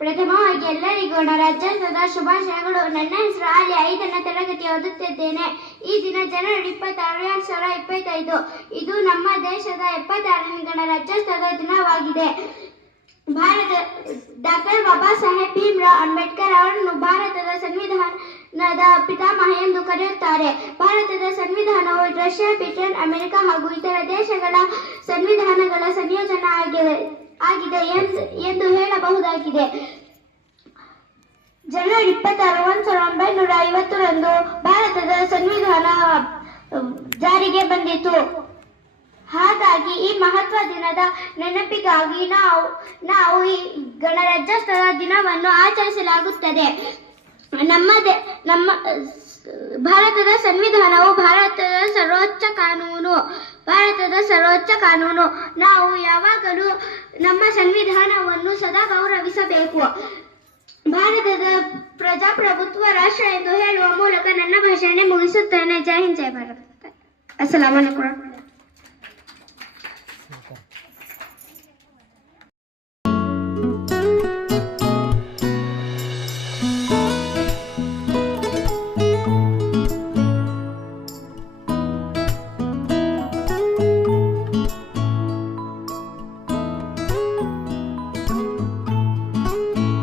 ಪ್ರಥಮವಾಗಿ ಎಲ್ಲರಿಗೂ ಗಣರಾಜ್ಯೋತ್ಸವದ ಶುಭಾಶಯಗಳು. ನನ್ನ ಹೆಸರು ಆಲಿ, 5ನೇ ತರಗತಿ ಓದುತ್ತಿದ್ದೇನೆ. ಈ ದಿನ ಜನವರಿ 26, 2025 ಇದು ನಮ್ಮ ದೇಶದ 76ನೇ ಗಣರಾಜ್ಯೋತ್ಸವದ ದಿನವಾಗಿದೆ. ಡಾಕ್ಟರ್ ಬಾಬಾ ಸಾಹೇಬ್ ಭೀಮ್ರಾವ್ ಅಂಬೇಡ್ಕರ್ ಅವರನ್ನು ಭಾರತದ ಸಂವಿಧಾನದ ಪಿತಾಮಹ ಎಂದು ಕರೆಯುತ್ತಾರೆ. ಭಾರತದ ಸಂವಿಧಾನವು ರಷ್ಯಾ, ಬ್ರಿಟನ್, ಅಮೆರಿಕ ಹಾಗೂ ಇತರ ದೇಶಗಳ ಸಂವಿಧಾನಗಳ ಸಂಯೋಜನೆ ಆಗಿದೆ ಎಂದು ಹೇಳಬಹುದಾಗಿದೆ. ಜನವರಿ 26, 1950 ಭಾರತದ ಸಂವಿಧಾನ ಜಾರಿಗೆ ಬಂದಿತು. ಹಾಗಾಗಿ ಈ ಮಹತ್ವ ದಿನದ ನೆನಪಿಗಾಗಿ ನಾವು ಈ ಗಣರಾಜ್ಯೋತ್ಸವ ದಿನವನ್ನು ಆಚರಿಸಲಾಗುತ್ತದೆ. ನಮ್ಮ ಭಾರತದ ಸಂವಿಧಾನವು ಭಾರತದ ಸರ್ವೋಚ್ಚ ಕಾನೂನು. ನಾವು ಯಾವಾಗಲೂ ನಮ್ಮ ಸಂವಿಧಾನವನ್ನು ಸದಾ ಗೌರವಿಸಬೇಕು. ಭಾರತದ ಪ್ರಜಾಪ್ರಭುತ್ವ ರಾಷ್ಟ್ರ ಎಂದು ಹೇಳುವ ಮೂಲಕ ನನ್ನ ಭಾಷಣ ಮುಗಿಸುತ್ತೇನೆ. ಜೈ ಹಿಂದ್, ಜೈ ಭಾರತ್. ಅಸ್ಸಲಾಮು ಅಲೈಕುಂ.